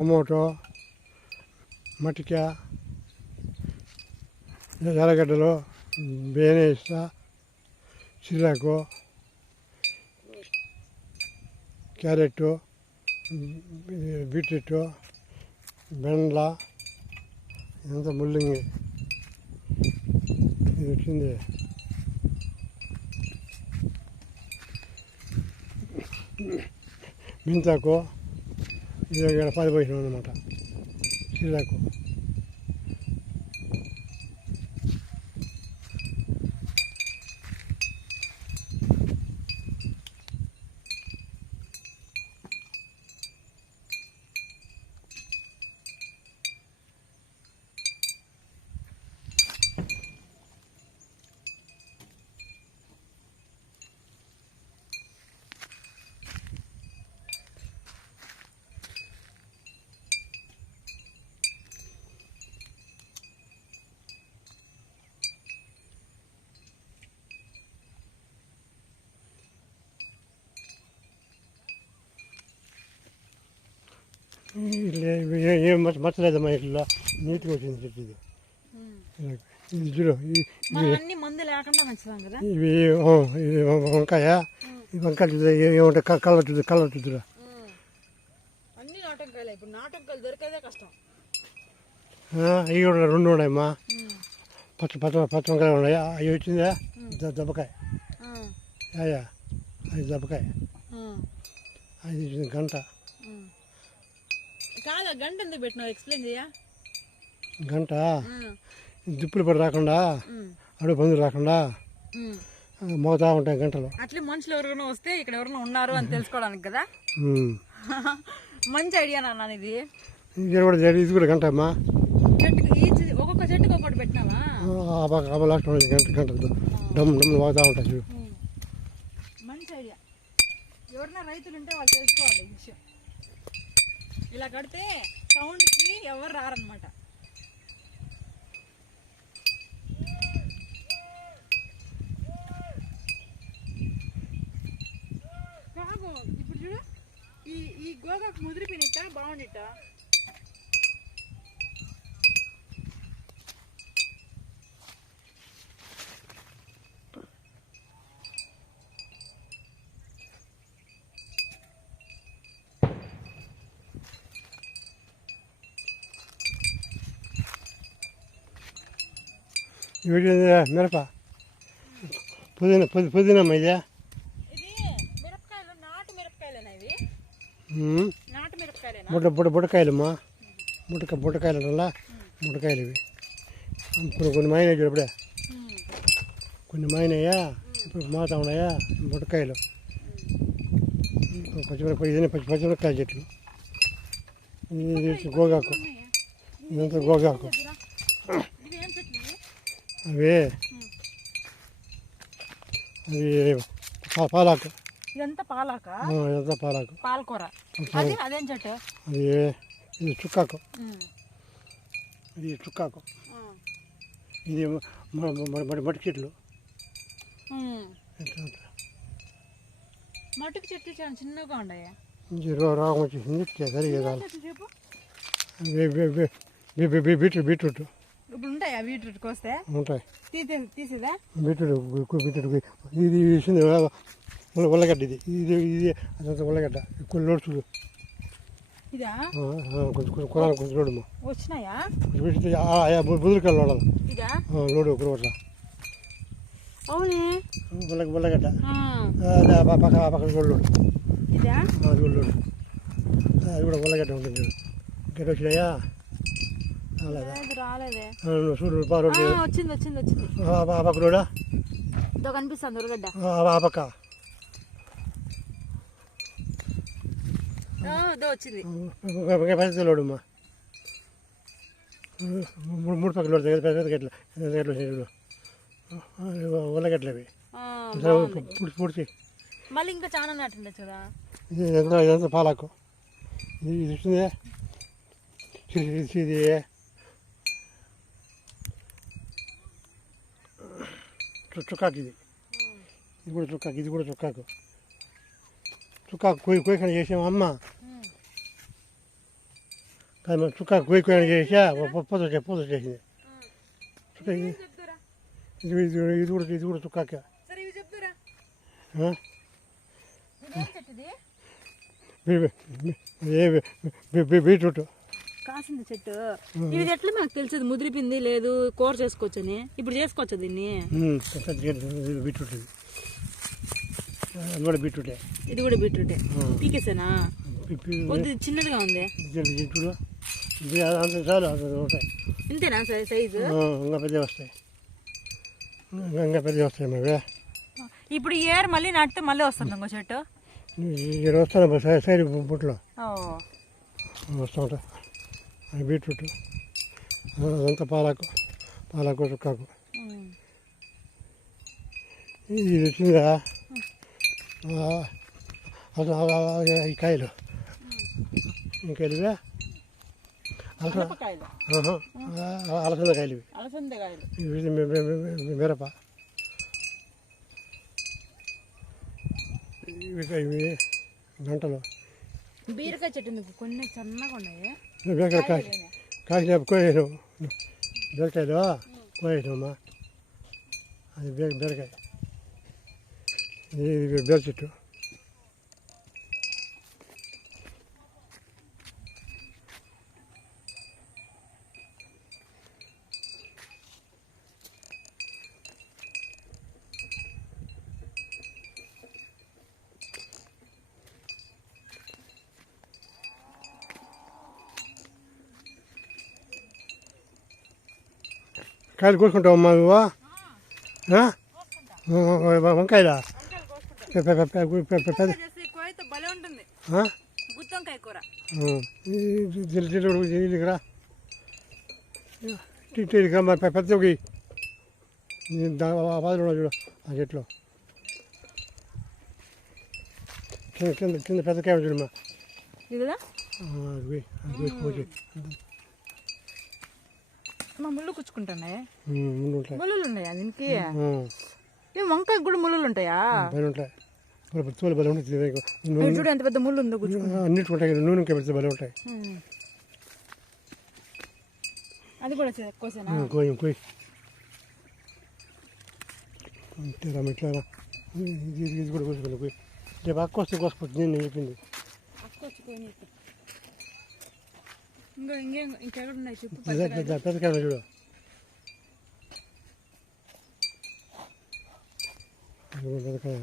Tomato, మటిక, ఎర్రగడ్డలు, బేనేస, చిరాకు, carrot, beetroot, బెండ్ల, ఇదంతా ముల్లంగి. ఇది వచ్చింది మెంతాకు, ఇది 10 పోసినాం అన్నమాట. చిరాకు ఏం మచ్చలేదమ్మా, ఇట్లా నీట్గా వచ్చింది చెట్టు. ఇది చూడు, ఇవి వంకాయ, ఈ వంకాయలు చూద్దా ఏమంటే కలర్ చూద్దురా. ఇవి కూడా 2 ఉన్నాయమ్మా, పచ్చ వంకాయలు ఉన్నాయి. అవి వచ్చిందా దెబ్బకాయ, అయ్యా అది దెబ్బకాయ, అది వచ్చింది గంట. గంట ఎందుకు పెట్టినావు, ఎక్స్ప్లెయిన్ చేయా. గంట దిప్పులు పడి రాకుండా, అడుగు పందులు రాకుండా మోతా ఉంటాయి గంటలు. అట్లే మనుషులు ఎవరైనా వస్తే ఇక్కడ ఎవరైనా ఉన్నారు అని తెలుసుకోవడానికి కదా. మంచి ఐడియా నాన్న ఇది. ఇది కూడా గంట అమ్మా. ఒక్కొక్క చెట్టుకి ఒకటి పెట్టినావా? లాస్ట్ గంటలతో డమ్ములు మోతా ఉంటాయి. మంచి ఐడియా. ఎవరైనా రైతులు ఉంటే వాళ్ళు తెలుసుకోవాలి ఈ విషయం. ఇలా కడితే సౌండ్కి ఎవరు రారనమాట. కాదు ఇప్పుడు చూడు, ఈ గోగాకు ముదిరిపోయినట్ట బాగుండిట్ట. మిరప, పుదీనమ్మ. ఇది మిరపకాయలు, నాటు మిరపకాయలేనా ఇవి? నాటు మిరపకాయలేనా? బుట్టకాయలమ్మా, బుట్టకాయలు అలా బుట్టకాయలు ఇవి. ఇప్పుడు కొన్ని మాయినాయి చూడు, ఇప్పుడే కొన్ని మాయినాయా, ఇప్పుడు మాతా ఉన్నాయా బుట్టకాయలు. పచ్చిమిరపకాయ చెట్లు, ఇది గోగాకు, ఇదంతా గోగాకు. అవి పాలాకు. ఇదంతా పాలాక? ఇదంతా పాలాకు, పాలకూర. అదేం చెట్టు? అది ఇది చుక్కాకు. ఇది చుక్కాకు, ఇది మట్టి చెట్లు. మట్టుకు చెట్లు చాలా చిన్నగా ఉన్నాయా? రోగం వచ్చేసింది సరిగా. బీట్రూట్ ఇప్పుడు ఉంటాయా? బీట్రూట్ కోస్తే ఉంటాయి, తీసేదా? బీట్రూట్ ఇది వేసింది ఉల్లగడ్డ. ఇది అదంతా ఉల్లగడ్డ. కొన్ని లోడు చూడు, ఇదా కొంచెం లోడమ్మా. వచ్చినాయా? బుదురుకాయలు లోడాలి. ఇదా లోడు ఒక రోడ్ల. అవునే ఉల్లగడ్డ పక్క లోడు. ఇదా లోడు, అది కూడా ఉల్లగడ్డ ఉంటుంది. గడ్డ వచ్చినాయా? రాలేదే. చూడు వచ్చింది. పక్క రోడా కనిపిస్తుంది ఉల్లగడ్డ. పక్క వచ్చింది. పెద్ద లోడమ్మా, 3 పక్కల లోడు పెద్ద గడ్డలు ఉల్లగడ్డలు అవి పూర్తి. మళ్ళీ ఇంకా చాలా నాటుండే చూడా. ఇదంతా పాలాకు. ఇది వచ్చింది, ఇది చుక్కాకు. ఇది కూడా చుక్కాకు. కోయికడ చేసాము అమ్మ. కాదు మరి చుక్క కొయ్యి చేసా పూత చేసింది చుక్క ఏం చెప్తారా? ఇది కూడా చుక్కాక సరే ఇవి చెప్తారా? ఆ? ఇదేం చెట్టు ఇది? బీట్రూట్ కాసింది చెట్టు. ఇది ఎట్లా మనకు తెలిసేది ముదిరిపింది లేదు కూర చేసుకోవచ్చని? ఇప్పుడు చేసుకోవచ్చా దీన్ని? బీట్రూట్ ఇది కూడా బీట్రూటే. ఇది కూడా బీట్రూటే. పీకేసానా? కొద్ది చిన్నదిగా ఉంది. చూడు ఇది అంత చాలు అంత ఉంటాయి. ఇంతేనా సైజు? ఇంకా పెద్దవి వస్తాయి, ఇంకా పెద్దవి వస్తాయి మరి. ఇప్పుడు ఏర్ మళ్ళీ నట్టు మళ్ళీ వస్తుంది ఇంకో చెట్టు. ఇక్కడ వస్తాను సైడ్ బుట్లో వస్తూ ఉంటాయి. అది బీట్రూట్, అదంతా పాలకు చుక్కాకు. ఇది వచ్చిందా ఈ కాయలు, ఈ కాయలువే అలసంద కాయలు, ఇవి మిరప, ఇవి గంటలు. బీరకాయ చెట్టు మీకు కొన్ని సన్నగా ఉన్నాయి. బీరకాయ కాసిన కోయాను, బీరకాయలు కోయానమ్మా. అది బీరకాయ, ఇది బీర చెట్టు. కాయలు కోసుకుంటావమ్మా నువ్వు? వంకాయలా? ఇక్కడ పెద్ద బాధలు చూడు ఆ చెట్లు కింద పెద్ద కాయ చూడమ్మా. ముళ్ళు కుచ్చుకుంటున్నాయి. ముళ్ళు ఉన్నాయా దీనికి? వంకాయ కూడా ముళ్ళు ఉంటాయా? ఉంటాయి, తోలు బలం ఉంటుంది. చూడు ఎంత పెద్ద ముళ్ళు ఉందో. అన్నిటి ఉంటాయి, నూనె పెడితే బలం ఉంటాయి. అది కూడా కోసేనా? కోయి ఇట్లా ఇది కూడా కోసుకుని పోయి రేపు అక్క వస్తే కోసుకొచ్చి నేను చెప్పింది. ఇంకెక్కడ ఉన్నాయి చెప్పు. పెద్ద కాయ చూడు, పెద్ద కాయ.